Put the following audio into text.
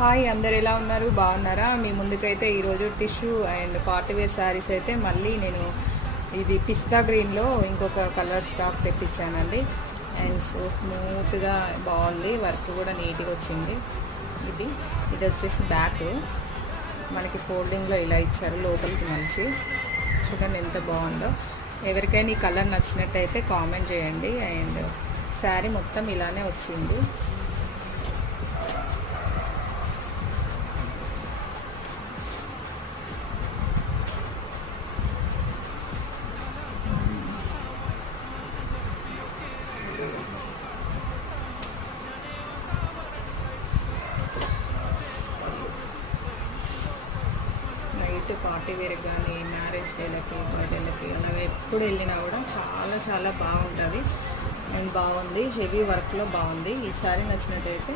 Hi, అందరు ఎలా ఉన్నారు? బాగున్నారా? మీ ముందుకైతే ఈరోజు tissue and party wear sarees అయితే మళ్ళీ నేను ఇది పిస్తా గ్రీన్లో ఇంకొక కలర్ స్టాక్ తెప్పించానండి. అండ్ సో స్మూత్గా బాగుంది, వర్క్ కూడా నీట్గా వచ్చింది. ఇది ఇది వచ్చేసి బ్యాక్ మనకి ఫోల్డింగ్లో ఇలా ఇచ్చారు, లోపలికి మంచి చూడండి ఎంత బాగుందో. ఎవరికైనా ఈ కలర్ నచ్చినట్టయితే కామెంట్ చేయండి. అండ్ శారీ మొత్తం ఇలానే వచ్చింది. నైట్ పార్టీ వేర్ కానీ మ్యారేజ్ డేలకి బర్త్డేలకి అలా ఎప్పుడు వెళ్ళినా కూడా చాలా చాలా బాగుంటుంది అండ్ బాగుంది. హెవీ వర్క్లో బాగుంది. ఈ సారీ నచ్చినట్టయితే